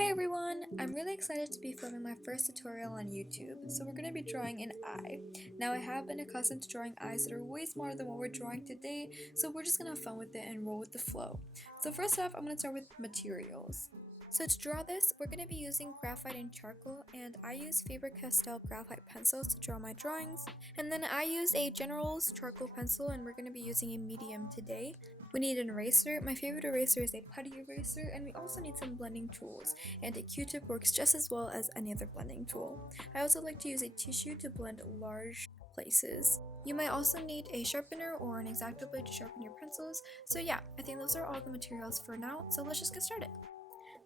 Hey everyone! I'm really excited to be filming my first tutorial on YouTube. So we're going to be drawing an eye. Now I have been accustomed to drawing eyes that are way smaller than what we're drawing today, so we're just going to have fun with it and roll with the flow. So first off, I'm going to start with materials. So to draw this, we're going to be using graphite and charcoal, and I use Faber-Castell graphite pencils to draw my drawings. And then I used a General's charcoal pencil, and we're going to be using a medium today. We need an eraser. My favorite eraser is a putty eraser, and we also need some blending tools, and a Q-tip works just as well as any other blending tool. I also like to use a tissue to blend large places. You might also need a sharpener or an X-Acto blade to sharpen your pencils. So yeah, I think those are all the materials for now, so let's just get started.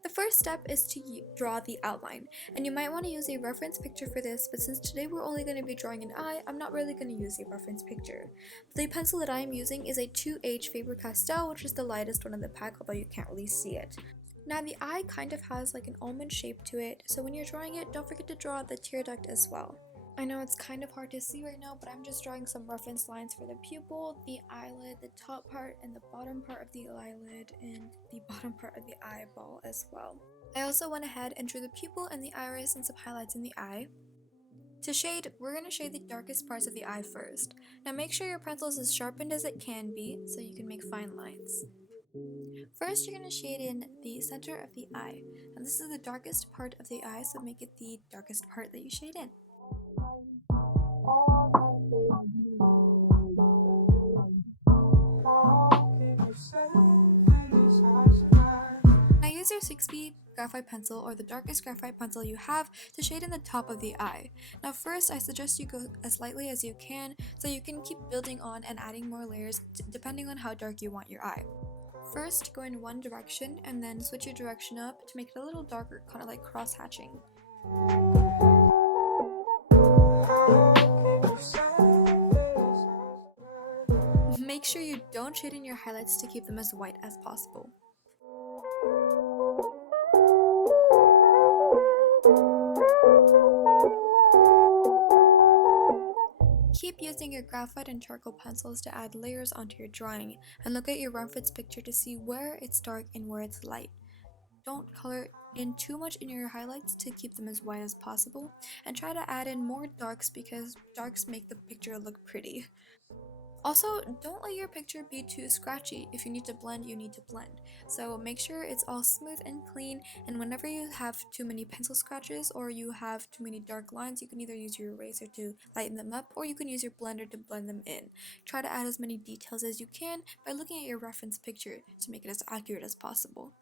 The first step is to draw the outline, and you might want to use a reference picture for this, but since today we're only going to be drawing an eye, I'm not really going to use a reference picture. The pencil that I am using is a 2H Faber-Castell, which is the lightest one in the pack, although you can't really see it. Now the eye kind of has like an almond shape to it, so when you're drawing it, don't forget to draw the tear duct as well. I know it's kind of hard to see right now, but I'm just drawing some reference lines for the pupil, the eyelid, the top part, and the bottom part of the eyelid, and the bottom part of the eyeball as well. I also went ahead and drew the pupil and the iris and some highlights in the eye. To shade, we're going to shade the darkest parts of the eye first. Now make sure your pencil is as sharpened as it can be, so you can make fine lines. First, you're going to shade in the center of the eye, and this is the darkest part of the eye, so make it the darkest part that you shade in. Now use your 6B graphite pencil or the darkest graphite pencil you have to shade in the top of the eye. Now first, I suggest you go as lightly as you can so you can keep building on and adding more layers depending on how dark you want your eye. First, go in one direction and then switch your direction up to make it a little darker, kind of like cross-hatching. Make sure you don't shade in your highlights to keep them as white as possible. Keep using your graphite and charcoal pencils to add layers onto your drawing, and look at your reference picture to see where it's dark and where it's light. Don't color in too much in your highlights to keep them as white as possible, and try to add in more darks because darks make the picture look pretty. Also, don't let your picture be too scratchy. If you need to blend, you need to blend. So make sure it's all smooth and clean, and whenever you have too many pencil scratches or you have too many dark lines, you can either use your eraser to lighten them up or you can use your blender to blend them in. Try to add as many details as you can by looking at your reference picture to make it as accurate as possible.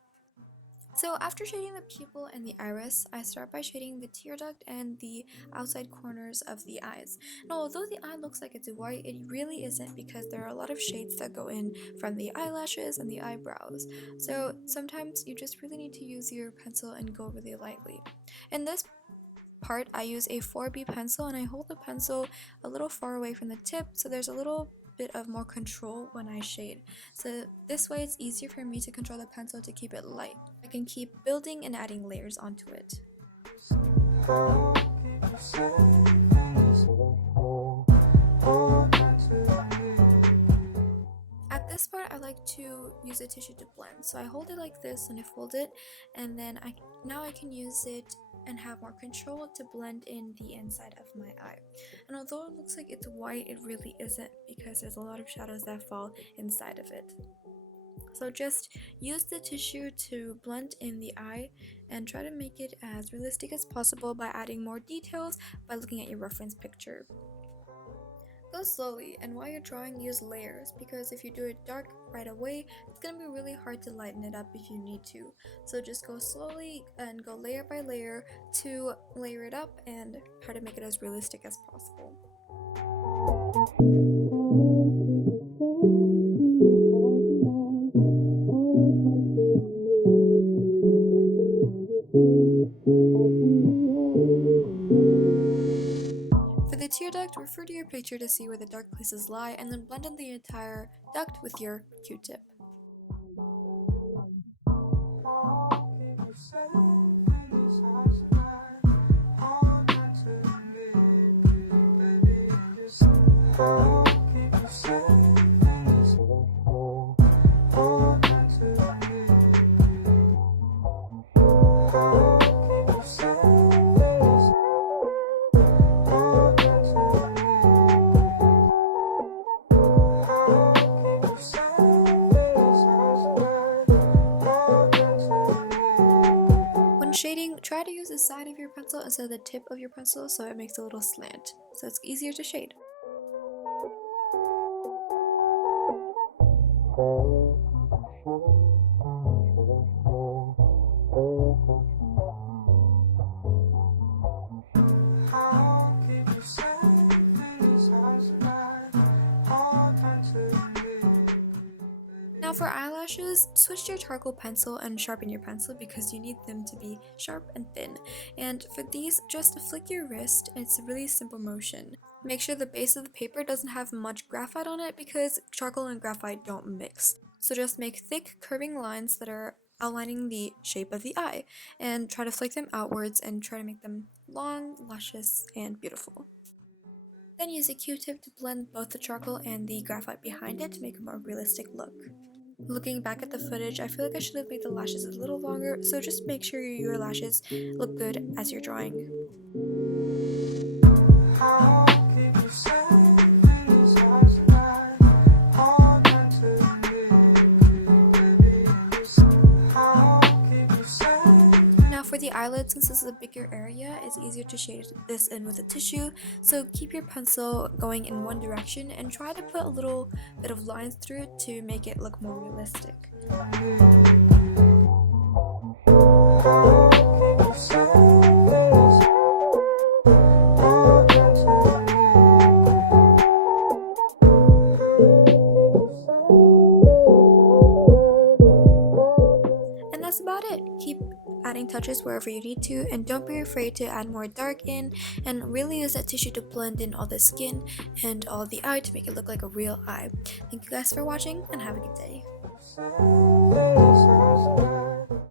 So after shading the pupil and the iris, I start by shading the tear duct and the outside corners of the eyes. Now although the eye looks like it's white, it really isn't because there are a lot of shades that go in from the eyelashes and the eyebrows. So sometimes you just really need to use your pencil and go really lightly. In this part, I use a 4B pencil and I hold the pencil a little far away from the tip, so there's a little bit of more control when I shade. So this way it's easier for me to control the pencil to keep it light. I can keep building and adding layers onto it. At this part, I like to use a tissue to blend. So I hold it like this and I fold it, and then now I can use it and have more control to blend in the inside of my eye. And although it looks like it's white, it really isn't because there's a lot of shadows that fall inside of it. So just use the tissue to blend in the eye and try to make it as realistic as possible by adding more details by looking at your reference picture. Go slowly, and while you're drawing, use layers, because if you do it dark right away, it's going to be really hard to lighten it up if you need to. So just go slowly and go layer by layer to layer it up and try to make it as realistic as possible. For the tear duct, refer to your picture to see where the dark places lie, and then blend in the entire duct with your Q-tip. Oh, Try to use the side of your pencil instead of the tip of your pencil so it makes a little slant, so it's easier to shade. Now for eyelashes, switch to your charcoal pencil and sharpen your pencil because you need them to be sharp and thin. And for these, just flick your wrist, and it's a really simple motion. Make sure the base of the paper doesn't have much graphite on it because charcoal and graphite don't mix. So just make thick curving lines that are outlining the shape of the eye, and try to flick them outwards and try to make them long, luscious, and beautiful. Then use a Q-tip to blend both the charcoal and the graphite behind it to make a more realistic look. Looking back at the footage, I feel like I should have made the lashes a little longer, so just make sure your lashes look good as you're drawing. Now for the eyelids, since this is a bigger area, it's easier to shade this in with a tissue, so keep your pencil going in one direction and try to put a little bit of lines through it to make it look more realistic. And that's about it. Keep adding touches wherever you need to, and don't be afraid to add more dark in, and really use that tissue to blend in all the skin and all the eye to make it look like a real eye. Thank you guys for watching, and have a good day.